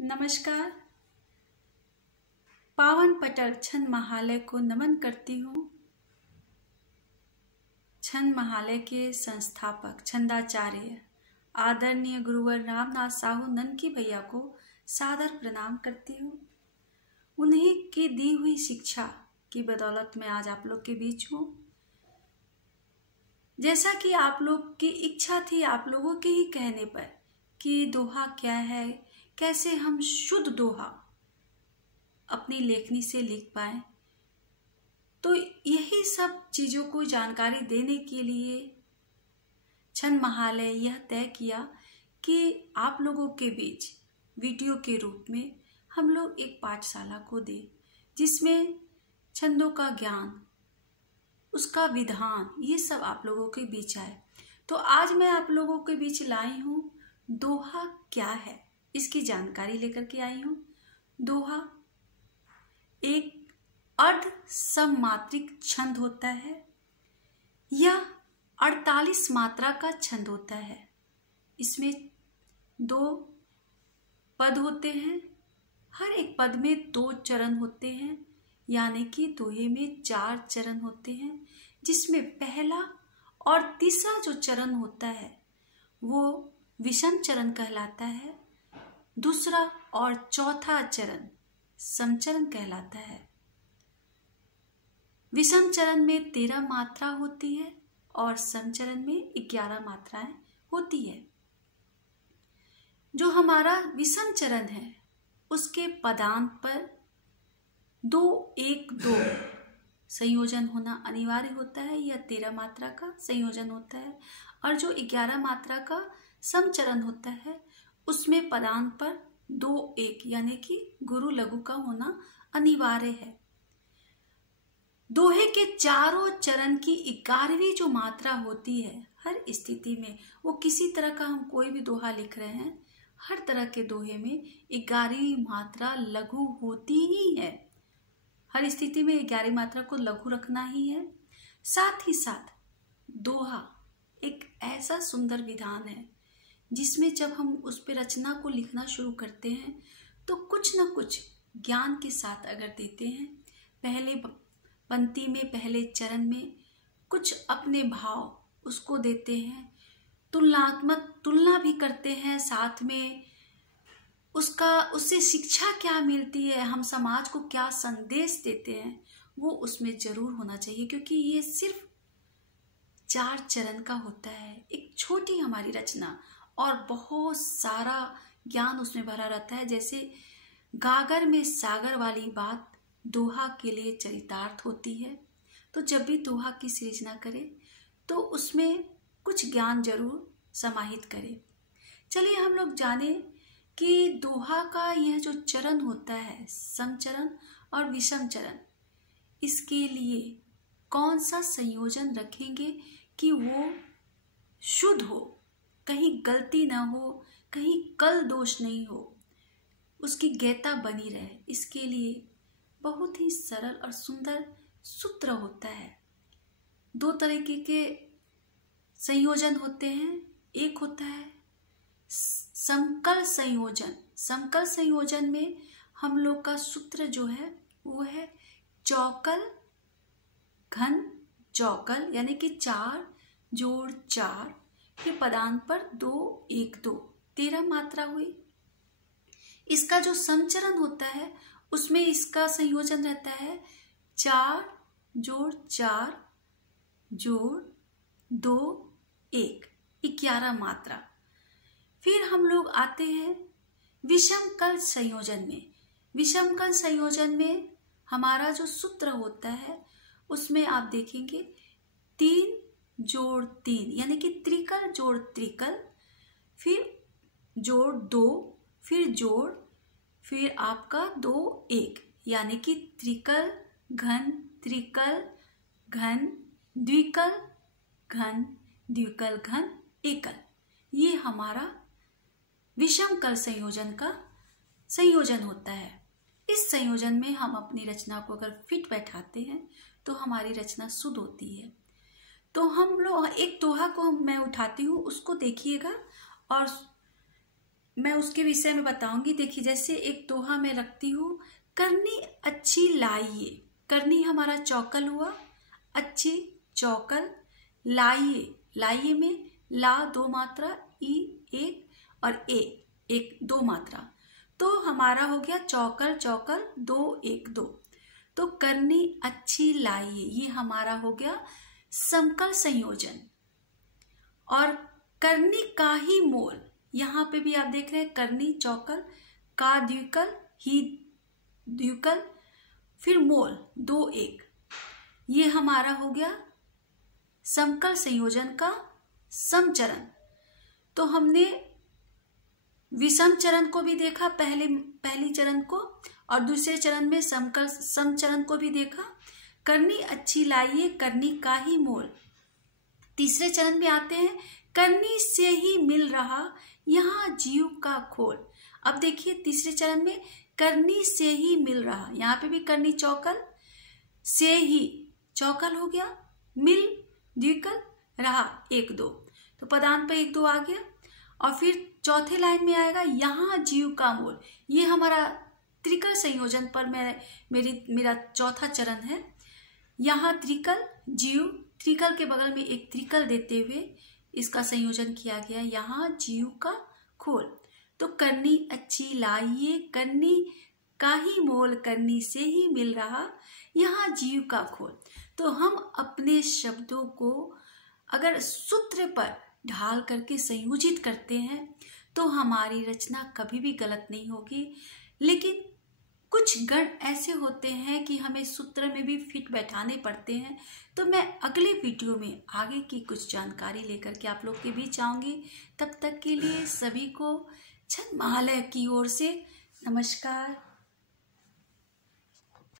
नमस्कार। पावन पटल छंद महालय को नमन करती हूँ। छंद महालय के संस्थापक छंदाचार्य आदरणीय गुरुवर रामनाथ साहू ननकी भैया को सादर प्रणाम करती हूँ। उन्हीं की दी हुई शिक्षा की बदौलत मैं आज आप लोग के बीच हूँ। जैसा कि आप लोग की इच्छा थी, आप लोगों के ही कहने पर, कि दोहा क्या है, कैसे हम शुद्ध दोहा अपनी लेखनी से लिख पाए, तो यही सब चीज़ों को जानकारी देने के लिए छंद महालय यह तय किया कि आप लोगों के बीच वीडियो के रूप में हम लोग एक पाठशाला को दें, जिसमें छंदों का ज्ञान, उसका विधान, ये सब आप लोगों के बीच आए। तो आज मैं आप लोगों के बीच लाई हूँ दोहा क्या है, इसकी जानकारी लेकर के आई हूँ। दोहा एक अर्ध सममात्रिक छंद होता है। यह 48 मात्रा का छंद होता है। इसमें 2 पद होते हैं। हर एक पद में 2 चरण होते हैं, यानी कि दोहे में 4 चरण होते हैं, जिसमें पहला और तीसरा जो चरण होता है वो विषम चरण कहलाता है। दूसरा और चौथा चरण समचरण कहलाता है। विषम चरण में 13 मात्रा होती है और समचरण में 11 मात्राएं होती है। जो हमारा विषम चरण है उसके पदांत पर 2-1-2 संयोजन होना अनिवार्य होता है। यह 13 मात्रा का संयोजन होता है। और जो 11 मात्रा का समचरण होता है उसमें पदांत पर 2-1 यानी कि गुरु लघु का होना अनिवार्य है। दोहे के चारों चरण की 11वीं जो मात्रा होती है, हर स्थिति में, वो किसी तरह का हम कोई भी दोहा लिख रहे हैं, हर तरह के दोहे में 11वीं मात्रा लघु होती ही है। हर स्थिति में 11वीं मात्रा को लघु रखना ही है। साथ ही साथ दोहा एक ऐसा सुंदर विधान है जिसमें जब हम उस पर रचना को लिखना शुरू करते हैं तो कुछ न कुछ ज्ञान के साथ अगर देते हैं, पहले पंक्ति में, पहले चरण में कुछ अपने भाव उसको देते हैं, तुलनात्मक तुलना भी करते हैं, साथ में उससे शिक्षा क्या मिलती है, हम समाज को क्या संदेश देते हैं, वो उसमें जरूर होना चाहिए। क्योंकि ये सिर्फ 4 चरण का होता है, एक छोटी हमारी रचना, और बहुत सारा ज्ञान उसमें भरा रहता है। जैसे गागर में सागर वाली बात दोहा के लिए चरितार्थ होती है। तो जब भी दोहा की सृजना करें तो उसमें कुछ ज्ञान जरूर समाहित करें। चलिए हम लोग जाने कि दोहा का यह जो चरण होता है, समचरण और विषम चरण, इसके लिए कौन सा संयोजन रखेंगे कि वो शुद्ध हो, कहीं गलती ना हो, कहीं कल दोष नहीं हो, उसकी गैता बनी रहे। इसके लिए बहुत ही सरल और सुंदर सूत्र होता है। 2 तरीके के संयोजन होते हैं। एक होता है संकल संयोजन। संकल संयोजन में हम लोग का सूत्र जो है वो है चौकल घन चौकल, यानी कि 4 जोड़ 4, फिर पदांत पर 2-1-2, 13 मात्रा हुई। इसका जो समचरण होता है उसमें इसका संयोजन रहता है 4 जोड़ 4 जोड़ 2-1, 11 मात्रा। फिर हम लोग आते हैं विषमकल संयोजन में। विषमकल संयोजन में हमारा जो सूत्र होता है उसमें आप देखेंगे 3 जोड़ 3, यानी कि त्रिकल जोड़ त्रिकल, फिर जोड़ 2, फिर जोड़, फिर आपका 2-1, यानी कि त्रिकल घन त्रिकल घन द्विकल घन द्विकल घन एकल। ये हमारा विषमकल संयोजन का संयोजन होता है। इस संयोजन में हम अपनी रचना को अगर फिट बैठाते हैं तो हमारी रचना शुद्ध होती है। तो हम लोग एक दोहा को मैं उठाती हूँ, उसको देखिएगा और मैं उसके विषय में बताऊंगी। देखिए, जैसे एक दोहा मैं रखती हूँ, करनी अच्छी लाइए। करनी हमारा चौकल हुआ, अच्छी चौकल, लाइए, लाइए में ला दो मात्रा, ई एक और ए एक दो मात्रा, तो हमारा हो गया चौकल चौकल दो एक दो। तो करनी अच्छी लाइए, ये हमारा हो गया समकल संयोजन। और करनी का ही मोल, यहां पे भी आप देख रहे हैं करनी चौकल, का द्विकल, ही द्विकल, फिर मोल दो एक, ये हमारा हो गया समकल संयोजन का समचरण। तो हमने विषम चरण को भी देखा, पहली चरण को, और दूसरे चरण में समकल समचरण को भी देखा। करनी अच्छी लाइए, करनी का ही मोल। तीसरे चरण में आते हैं, करनी से ही मिल रहा यहाँ जीव का खोल। अब देखिए तीसरे चरण में करनी से ही मिल रहा, यहाँ पे भी करनी चौकल, से ही चौकल हो गया, मिल द्विकल, रहा एक दो, तो पदांत पे एक दो आ गया। और फिर चौथे लाइन में आएगा यहाँ जीव का मोल, ये हमारा त्रिकल संयोजन पर मेरा चौथा चरण है। यहाँ त्रिकल जीव, त्रिकल के बगल में एक त्रिकल देते हुए इसका संयोजन किया गया, यहाँ जीव का खोल। तो करनी अच्छी लाइए, करनी का ही मोल, करनी से ही मिल रहा यहाँ जीव का खोल। तो हम अपने शब्दों को अगर सूत्र पर ढाल करके संयोजित करते हैं तो हमारी रचना कभी भी गलत नहीं होगी। लेकिन कुछ गण ऐसे होते हैं कि हमें सूत्र में भी फिट बैठाने पड़ते हैं। तो मैं अगले वीडियो में आगे की कुछ जानकारी लेकर के आप लोग के बीच आऊंगी। तब तक के लिए सभी को छंद महालय की ओर से नमस्कार।